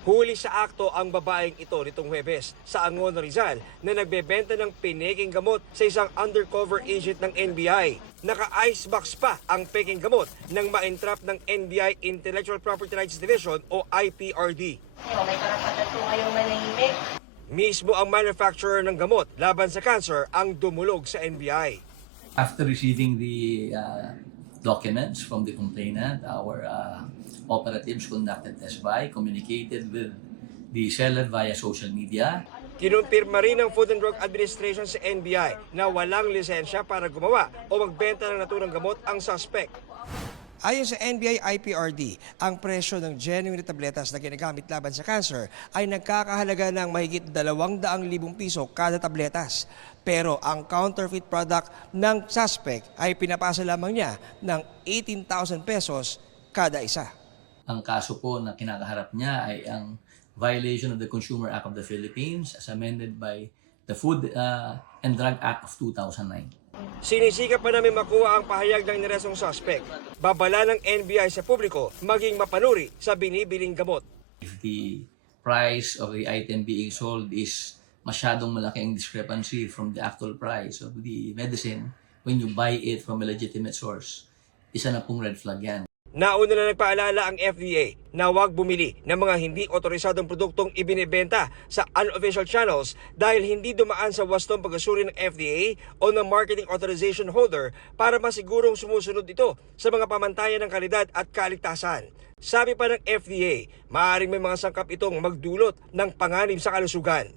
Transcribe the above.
Huli sa akto ang babaeng ito nitong Huwebes sa Angono, Rizal na nagbebenta ng peking gamot sa isang undercover agent ng NBI. Naka-icebox pa ang peking gamot nang ma-entrap ng NBI Intellectual Property Rights Division o IPRD. May karapatan po ngayong manahimik. Mismo ang manufacturer ng gamot laban sa cancer ang dumulog sa NBI. After receiving the documents from the complainant, our operatives conducted test buy, communicated with the seller via social media. Kinumpirma rin ng Food and Drug Administration sa NBI na walang lisensya para gumawa o magbenta ng naturang gamot ang suspect. Ayon sa NBI IPRD, ang presyo ng genuine tabletas na ginagamit laban sa cancer ay nagkakahalaga ng mahigit 200,000 piso kada tabletas. Pero ang counterfeit product ng suspect ay pinapasa lamang niya ng 18,000 pesos kada isa. Ang kaso po na kinakaharap niya ay ang violation of the Consumer Act of the Philippines as amended by the Food and Drug Act of 2009. Sinisikap pa namin makuha ang pahayag ng niresong suspect. Babala ng NBI sa publiko maging mapanuri sa binibiling gamot. If the price of the item being sold is masyadong malaki ang discrepancy from the actual price of the medicine when you buy it from a legitimate source, isa na pong red flag yan. Nauna na nagpaalala ang FDA na huwag bumili ng mga hindi otorisadong produktong ibinebenta sa unofficial channels dahil hindi dumaan sa wastong pag-asuri ng FDA o ng marketing authorization holder para masigurong sumusunod ito sa mga pamantayan ng kalidad at kaligtasan. Sabi pa ng FDA, maaaring may mga sangkap itong magdulot ng panganib sa kalusugan.